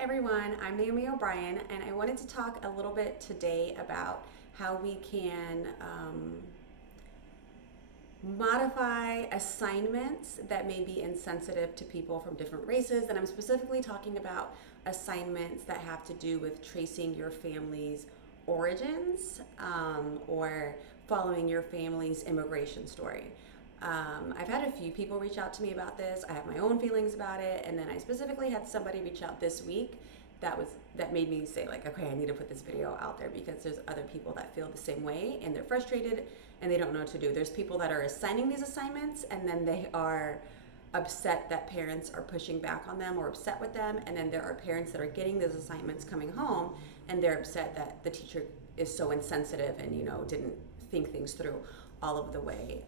everyone, I'm Naomi O'Brien, and I wanted to talk a little bit today about how we can modify assignments that may be insensitive to people from different races. And I'm specifically talking about assignments that have to do with tracing your family's origins or following your family's immigration story. I've had a few people reach out to me about this. I have my own feelings about it, and then I specifically had somebody reach out this week that made me say, like, okay, I need to put this video out there because there's other people that feel the same way and they're frustrated and they don't know what to do. There's people that are assigning these assignments and then they are upset that parents are pushing back on them or upset with them, and then there are parents that are getting those assignments coming home and they're upset that the teacher is so insensitive and didn't think things through all of the way.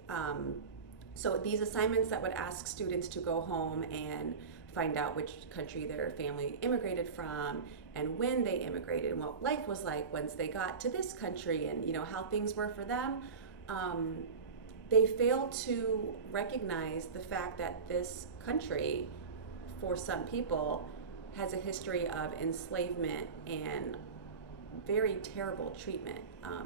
So these assignments that would ask students to go home and find out which country their family immigrated from and when they immigrated and what life was like once they got to this country and how things were for them, they fail to recognize the fact that this country, for some people, has a history of enslavement and very terrible treatment.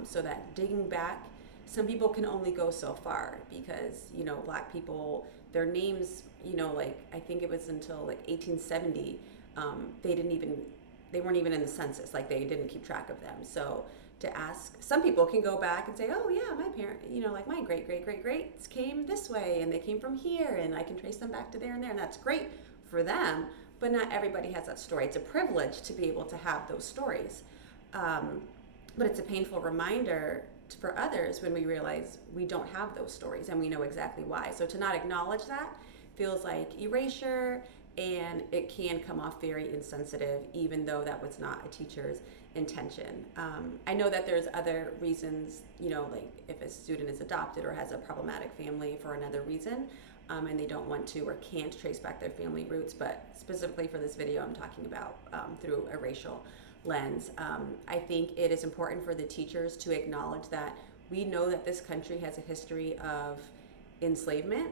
So that digging back, some people can only go so far because Black people, their names, I think it was until 1870, they weren't even in the census, they didn't keep track of them. So to ask, some people can go back and say, oh yeah, my parent, my greats came this way and they came from here and I can trace them back to there, and that's great for them, but not everybody has that story. It's a privilege to be able to have those stories, but it's a painful reminder for others when we realize we don't have those stories and we know exactly why. So to not acknowledge that feels like erasure, and it can come off very insensitive, even though that was not a teacher's intention. I know that there's other reasons, if a student is adopted or has a problematic family for another reason, and they don't want to or can't trace back their family roots, but specifically for this video, I'm talking about through a racial lens. I think it is important for the teachers to acknowledge that we know that this country has a history of enslavement,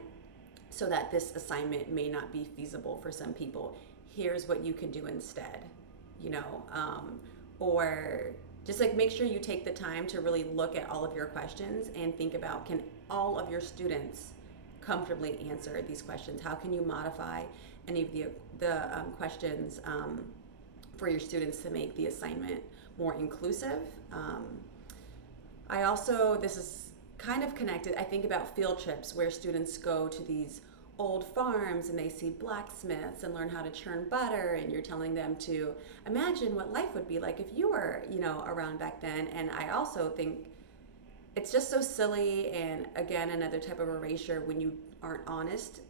so that this assignment may not be feasible for some people. Here's what you can do instead, or just make sure you take the time to really look at all of your questions and think about, can all of your students comfortably answer these questions? How can you modify any of the questions for your students to make the assignment more inclusive? I also, this is kind of connected, I think about field trips where students go to these old farms and they see blacksmiths and learn how to churn butter, and you're telling them to imagine what life would be like if you were, around back then. And I also think it's just so silly, and again, another type of erasure when you aren't honest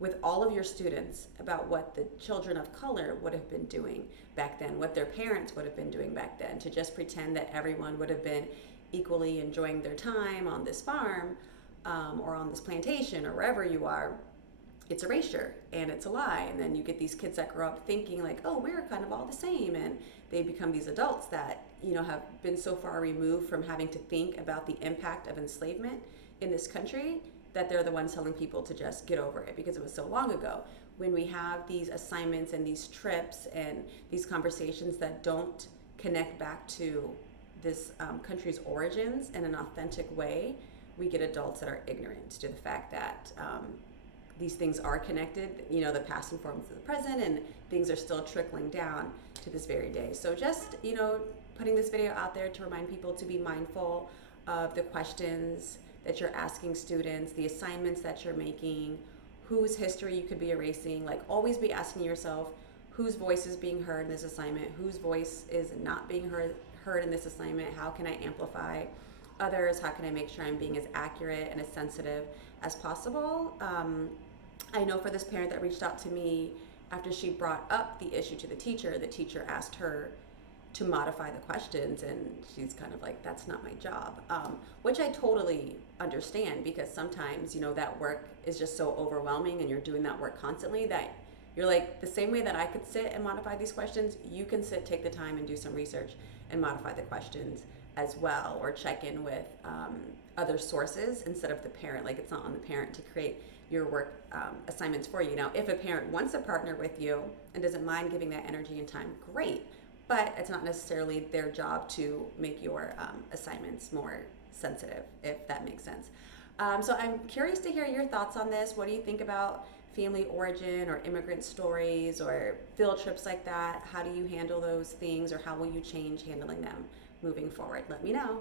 with all of your students about what the children of color would have been doing back then, what their parents would have been doing back then, to just pretend that everyone would have been equally enjoying their time on this farm or on this plantation or wherever you are. It's erasure and it's a lie. And then you get these kids that grow up thinking oh, we're kind of all the same, and they become these adults that have been so far removed from having to think about the impact of enslavement in this country that they're the ones telling people to just get over it because it was so long ago. When we have these assignments and these trips and these conversations that don't connect back to this country's origins in an authentic way, we get adults that are ignorant to the fact that these things are connected. The past informs the present, and things are still trickling down to this very day. So just, putting this video out there to remind people to be mindful of the questions that you're asking students, the assignments that you're making, whose history you could be erasing. Always be asking yourself, whose voice is being heard in this assignment, whose voice is not being heard in this assignment, how can I amplify others, how can I make sure I'm being as accurate and as sensitive as possible. I know for this parent that reached out to me after she brought up the issue to the teacher asked her to modify the questions, and she's kind of that's not my job, which I totally understand, because sometimes that work is just so overwhelming and you're doing that work constantly that you're the same way that I could sit and modify these questions, you can take the time and do some research and modify the questions as well, or check in with other sources instead of the parent. It's not on the parent to create your work assignments for you. Now, if a parent wants to partner with you and doesn't mind giving that energy and time, great. But it's not necessarily their job to make your assignments more sensitive, if that makes sense. So I'm curious to hear your thoughts on this. What do you think about family origin or immigrant stories or field trips like that? How do you handle those things, or how will you change handling them moving forward? Let me know.